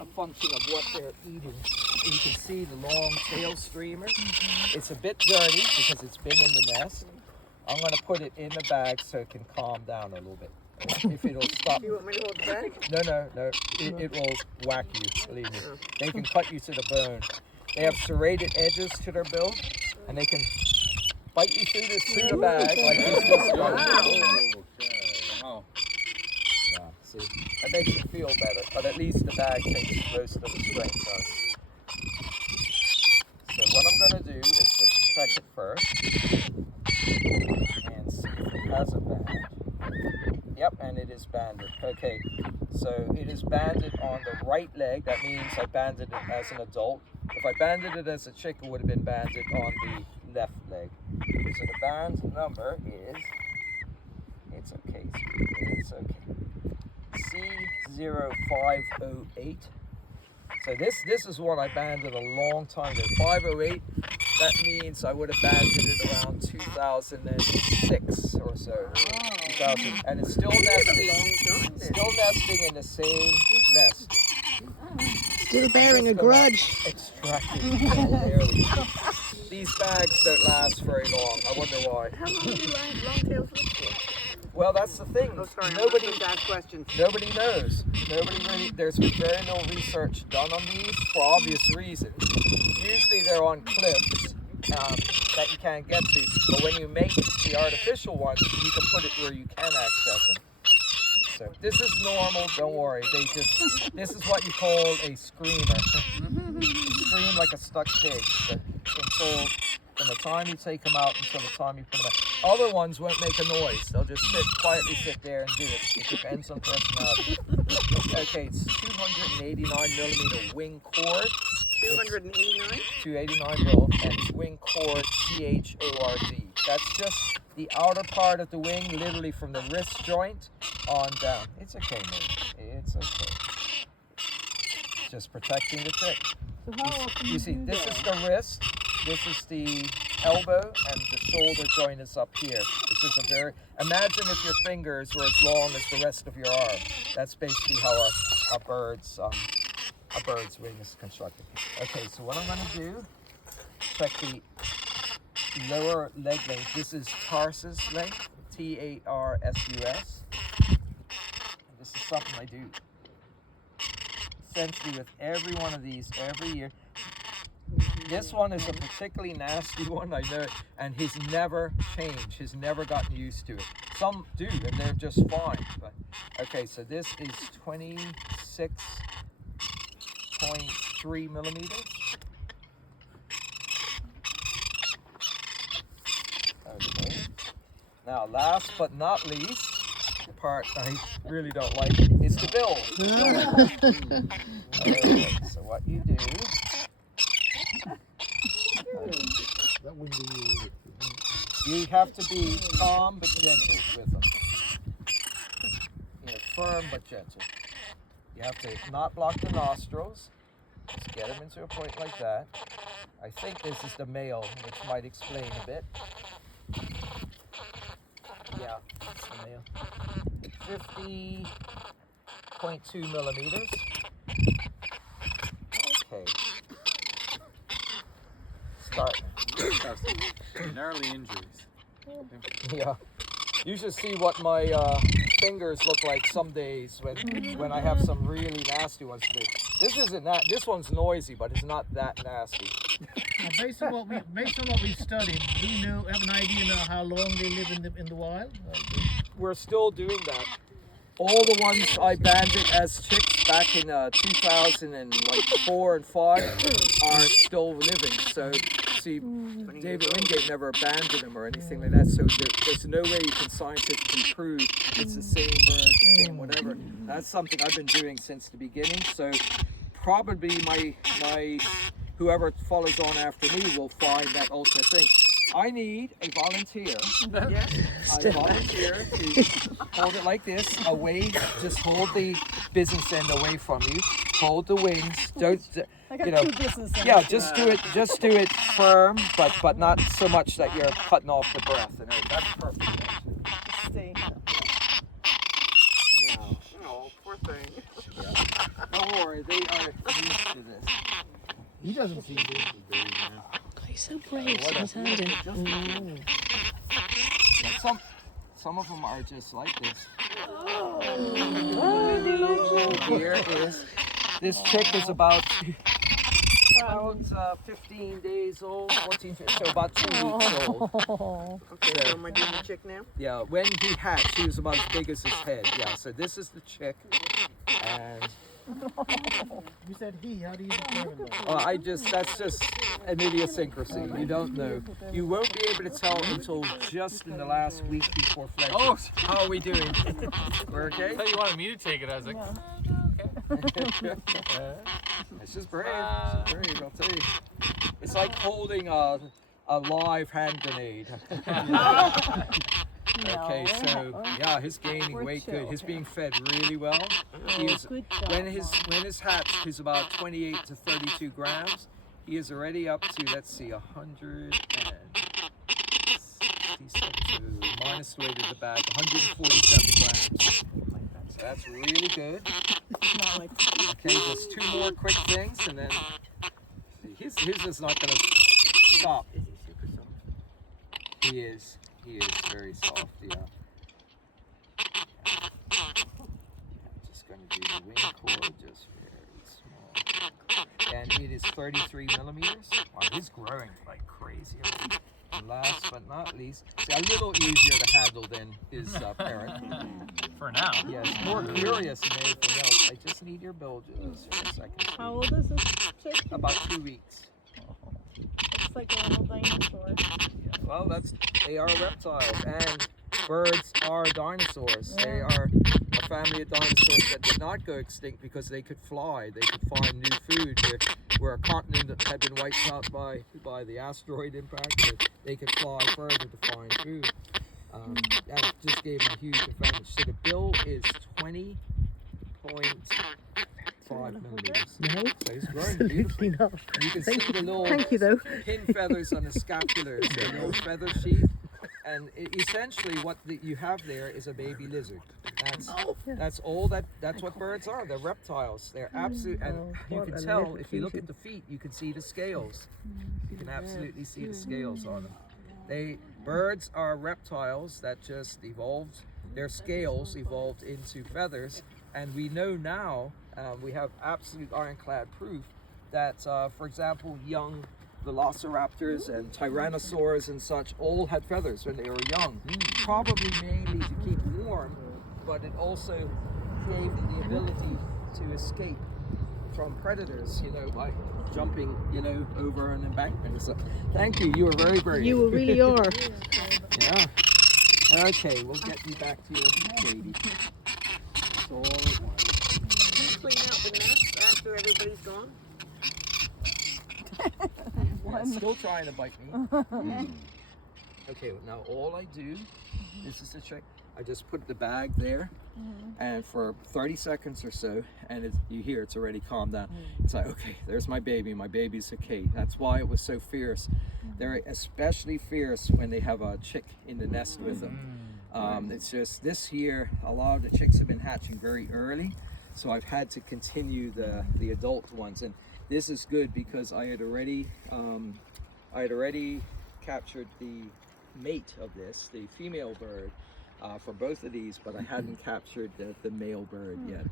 a function of what they're eating. You can see the long tail streamer. It's a bit dirty because it's been in the nest. I'm going to put it in the bag so it can calm down a little bit. If it'll stop. You want me to hold the bag? No. It will whack you, believe me. They can cut you to the bone. They have serrated edges to their bill, and they can bite you through the bag like this. Wow. Yeah, see, that makes you feel better, but at least the bag takes most of the strength does. So what I'm going to do is just check it first and see if it has a band. Yep, and it is banded. Okay, so it is banded on the right leg. That means I banded it as an adult. If I banded it as a chick, it would have been banded on the left leg. So the band number is, it's okay, it's okay, C0508. So this is what I banded a long time ago. 508, that means I would have banded it around 2006 or so. 2000, and it's still nesting. Still nesting in the same nest. Still bearing a grudge. Extracting barely. These bags don't last very long. I wonder why. How long do longtails live for? Well, that's the thing. Oh, sorry, nobody knows. There's been very little research done on these for obvious reasons. Usually they're on cliffs that you can't get to, but when you make the artificial ones, you can put it where you can access them. So this is normal, don't worry. This is what you call a screamer. Scream like a stuck pig. From the time you take them out until the time you put them out. Other ones won't make a noise. They'll just quietly sit there and do it. It depends on personality. Okay, it's 289 millimeter wing cord. 289? 289 mil, and it's wing cord CHORD. That's just the outer part of the wing, literally from the wrist joint on down. It's okay, mate. It's okay. Just protecting the tip. So how often You see, do this that? is the wrist, this is the elbow, and the shoulder joint is up here. It's just a very, imagine if your fingers were as long as the rest of your arm. That's basically how a bird's wing is constructed. Okay, so what I'm going to do, check the lower leg length. This is tarsus length, Tarsus. This is something I do essentially with every one of these every year. This one is a particularly nasty one, I know, and he's never changed. He's never gotten used to it. Some do, and they're just fine. But okay, so this is 26.3 millimeters. Okay. Now, last but not least, the part I really don't like is the bill. Okay, so what you do. You have to be calm but gentle with them. Firm but gentle. You have to not block the nostrils. Just get them into a point like that. I think this is the male, which might explain a bit. Yeah, that's the male. 50.2 millimeters. Okay. Start. Gnarly injuries. Yeah. You should see what my fingers look like some days when I have some really nasty ones to do. This isn't that. This one's noisy, but it's not that nasty. Now, based on what we've studied, do you have an idea now how long they live in the wild? We're still doing that. All the ones I banded as chicks back in 2004 and 5 are still living. So, see, David Wingate never abandoned them or anything like that. So there's no way you can scientifically prove it's the same bird, the same whatever. That's something I've been doing since the beginning. So probably my whoever follows on after me will find that ultimate thing. I need a volunteer. Yes. A volunteer to hold it like this, away. Just hold the business end away from you. Hold the wings. Don't, I got you know. two business ends. Yeah, just do it. Just do it firm, but not so much that you're cutting off the breath. And that's perfect. Stay. Now, Oh, poor thing. no, more. They are used to this. He doesn't see it. God, he's so brave. He's hiding. Yeah, some of them are just like this. Here is this chick is about 15 days old, 14, so about 2 weeks old. Okay, so am I doing the chick now? Yeah, when he hatched, he was about as big as his head. Yeah, so this is the chick, and You said he. How do you determine that? that's just an idiosyncrasy. You don't know. You won't be able to tell until just in the last week before fledging. Oh, How are we doing? We're okay? I thought you wanted me to take it. I was like, It's just brave. It's just brave, I'll tell you. It's like holding a live hand grenade. Okay, so yeah, he's gaining weight good. He's being fed really well. He is, when his hatch, he's about 28 to 32 grams. He is already up to, let's see, 167. So minus the weight of the bag, 147 grams. So that's really good. Okay, just 2 more quick things, and then his is not going to stop. Is he super soft? He is very soft, yeah. Just going to do the wing cord, just very small. And it is 33 millimeters. Wow, he's growing like crazy. And last but not least, see, a little easier to handle than his parent. for now. Yes, more curious than anything else. I just need your bilges for a second. How old is this chick? About 2 weeks. It's like a little dinosaur. Well, they are reptiles, and birds are dinosaurs. They are a family of dinosaurs that did not go extinct because they could fly. They could find new food. Where a continent that had been wiped out by the asteroid impact, so they could fly further to find food. That just gave them a huge advantage. So the bill is 20.5 millimeters. No. So he's growing beautifully. Enough. You can see the little Thank you, though. pin feathers on the scapulars, the little feather sheath. And essentially what you have there is a baby lizard. That's all that's what birds are. They're reptiles. They're absolute, and you can tell if you look at the feet, you can see the scales. You can absolutely see the scales on them. Birds are reptiles that just evolved, their scales evolved into feathers, and we know now, we have absolute ironclad proof that, for example, young velociraptors and tyrannosaurs and such all had feathers when they were young, probably mainly to keep warm, but it also gave them the ability to escape from predators, by jumping, over an embankment. So, thank you. You were very brave. You really are. Yeah. Okay, we'll get you back to your baby. That's all it was. Clean out the nest after everybody's gone. Yeah, it's still trying to bite me. Okay, now all I do, this is the trick. I just put the bag there, and for 30 seconds or so, and you hear it's already calmed down. It's like, okay, there's my baby. My baby's okay. That's why it was so fierce. They're especially fierce when they have a chick in the nest with them. It's just this year, a lot of the chicks have been hatching very early, so I've had to continue the adult ones. And this is good because I had already captured the mate of this, the female bird, for both of these, but I hadn't captured the male bird yet.